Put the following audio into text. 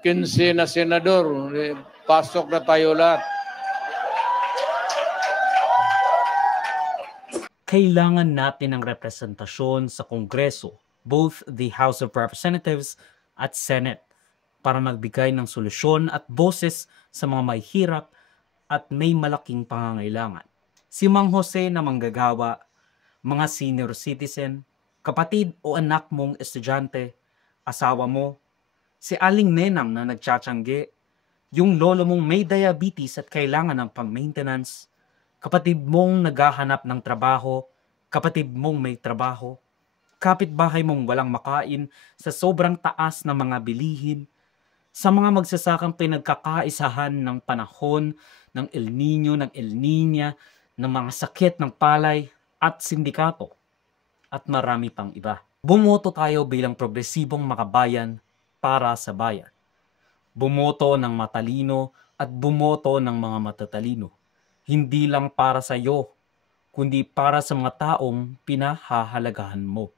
15 na senador. Pasok na tayo lahat. Kailangan natin ng representasyon sa Kongreso, both the House of Representatives at Senate, para magbigay ng solusyon at boses sa mga may hirap at may malaking pangangailangan. Si Mang Jose na manggagawa, mga senior citizen, kapatid o anak mong estudyante, asawa mo, si Aling Nenang na nagtsatsyangge, yung lolo mong may diabetes at kailangan ng pang-maintenance, kapatid mong naghahanap ng trabaho, kapatid mong may trabaho, kapitbahay mong walang makain sa sobrang taas ng mga bilihin, sa mga magsasakang pinagkakaisahan ng panahon, ng El Nino, ng El Niña, ng mga sakit ng palay at sindikato, at marami pang iba. Bumoto tayo bilang progresibong makabayan para sa bayan. Bumoto ng matalino at bumoto ng mga matatalino. Hindi lang para sa iyo, kundi para sa mga taong pinahahalagahan mo.